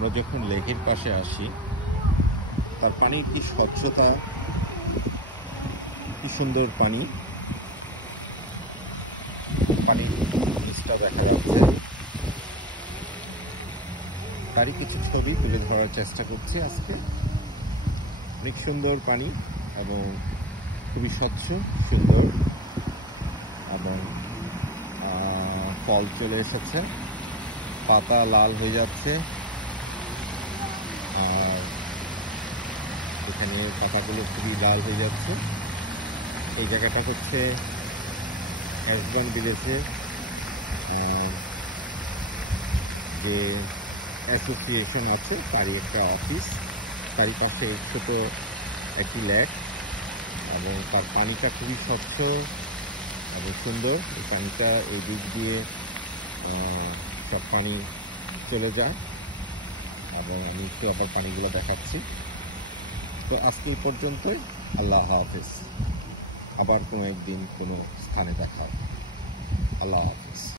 আমরা যখন লেকের পাশে আসি, তার পানির কি স্বচ্ছতা, কি সুন্দর পানি, পানির নিচটা দেখা যাচ্ছে। তারই কিছু ছবি তুলে ধরার চেষ্টা করছি আজকে। অনেক সুন্দর পানি এবং খুবই স্বচ্ছ, সুন্দর, এবং ফল চলে এসেছে, পাতা লাল হয়ে যাচ্ছে, আর এখানে পাতাগুলো খুবই লাল হয়ে যাচ্ছে। এই জায়গাটা হচ্ছে হ্যাসবান ভিলেজের যে অ্যাসোসিয়েশন আছে তারই একটা অফিস, তারই পাশে ছোট একটি লেক, এবং তার পানিটা খুবই স্বচ্ছ এবং সুন্দর। এই পানিটা এই দিক দিয়ে সব পানি চলে যায়, এবং আমি একটু আবার পানিগুলো দেখাচ্ছি। তো আজকে এই পর্যন্তই। আল্লাহ হাফেজ। আবার কোনো একদিন কোনো স্থানে দেখা হবে। আল্লাহ হাফেজ।